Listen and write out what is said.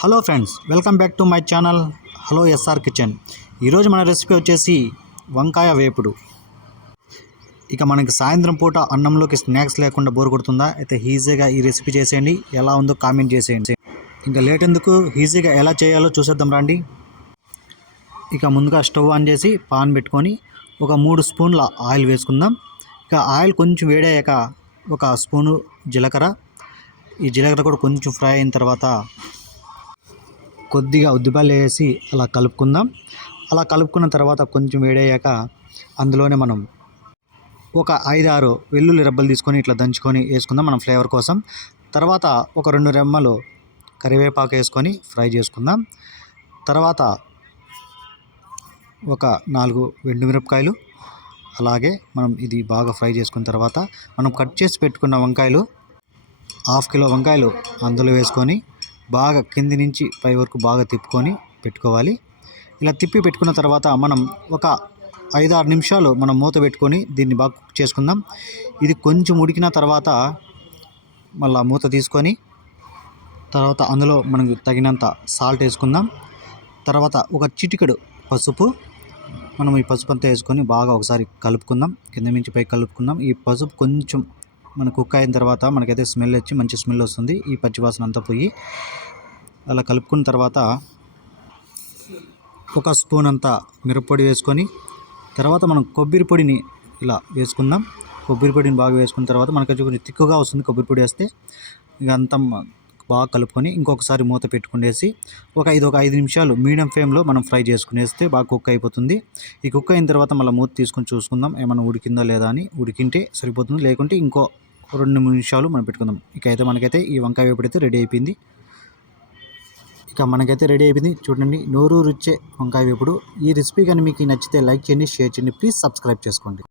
Hello friends welcome back to my channel hello SR kitchen. ఈరోజు మన recipe వచ్చేసి వంకాయ వేపుడు. ఇక మనకి సాయంత్రం పూట అన్నంలోకి స్నాక్స్ లేకుండా బోర్ కొడుతుందా? అయితే ఈజీగా ఈ రెసిపీ చేసేయండి. ఎలా ఉందో కామెంట్ చేసేయండి. ఇంకా లేట్ ఎందుకు? ఈజీగా ఎలా చేయాలో చూసేద్దాం రండి. ఇక ముందుగా స్టవ్ ఆన్ చేసి పాన్ పెట్టుకొని ఒక మూడు స్పూన్ల ఆయిల్ వేసుకుందాం. ఇక ఆయిల్ కొంచెం వేడయ్యాక ఒక స్పూను జీలకర్ర. ఈ జీలకర్ర కూడా కొంచెం ఫ్రై అయిన తర్వాత కొద్దిగా ఉద్దిపల్లి వేసి అలా కలుపుకుందాం. అలా కలుపుకున్న తర్వాత కొంచెం వేడయ్యాక అందులోనే మనం ఒక ఐదు ఆరు వెల్లుల్లి రెబ్బలు తీసుకొని ఇట్లా దంచుకొని వేసుకుందాం మనం ఫ్లేవర్ కోసం. తర్వాత ఒక రెండు రెమ్మలు కరివేపాకు వేసుకొని ఫ్రై చేసుకుందాం. తర్వాత ఒక నాలుగు మిరపకాయలు అలాగే మనం ఇది బాగా ఫ్రై చేసుకున్న తర్వాత మనం కట్ చేసి పెట్టుకున్న వంకాయలు హాఫ్ కిలో వంకాయలు అందులో వేసుకొని బాగా కింది నుంచి పై వరకు బాగా తిప్పుకొని పెట్టుకోవాలి. ఇలా తిప్పి పెట్టుకున్న తర్వాత మనం ఒక ఐదు ఆరు నిమిషాలు మనం మూత పెట్టుకొని దీన్ని బాగా కుక్ చేసుకుందాం. ఇది కొంచెం ఉడికిన తర్వాత మళ్ళీ మూత తీసుకొని తర్వాత అందులో మనకు తగినంత సాల్ట్ వేసుకుందాం. తర్వాత ఒక చిటికెడు పసుపు మనం ఈ పసుపు అంతా వేసుకొని బాగా ఒకసారి కలుపుకుందాం. కింద నుంచి పై కలుపుకుందాం. ఈ పసుపు కొంచెం మన కుక్ అయిన తర్వాత మనకైతే స్మెల్ వచ్చి మంచి స్మెల్ వస్తుంది. ఈ పచ్చివాసన అంతా పోయి అలా కలుపుకున్న తర్వాత ఒక స్పూన్ అంతా మిరప్పొడి వేసుకొని తర్వాత మనం కొబ్బరి పొడిని ఇలా వేసుకుందాం. కొబ్బరి పొడిని బాగా వేసుకున్న తర్వాత మనకి కొంచెం తిక్కుగా వస్తుంది కొబ్బరి పొడి వేస్తే. ఇక అంతా బాగా కలుపుకొని ఇంకొకసారి మూత పెట్టుకునేసి ఒక ఐదు ఒక ఐదు నిమిషాలు మీడియం ఫ్లేమ్లో మనం ఫ్రై చేసుకునేస్తే బాగా కుక్ అయిపోతుంది. ఈ కుక్ అయిన తర్వాత మళ్ళీ మూత తీసుకొని చూసుకుందాం. ఏమైనా ఉడికిందా లేదా అని. ఉడికింటే సరిపోతుంది. లేకుంటే ఇంకో రెండు నిమిషాలు మనం పెట్టుకుందాం. ఇక అయితే మనకైతే ఈ వంకాయ వేపుడైతే అయితే రెడీ అయిపోయింది. ఇక మనకైతే రెడీ అయిపోయింది. చూడండి నోరు రుచే వంకాయ వేపుడు. ఈ రెసిపీ కానీ మీకు నచ్చితే లైక్ చేయండి షేర్ చేయండి. ప్లీజ్ సబ్స్క్రైబ్ చేసుకోండి.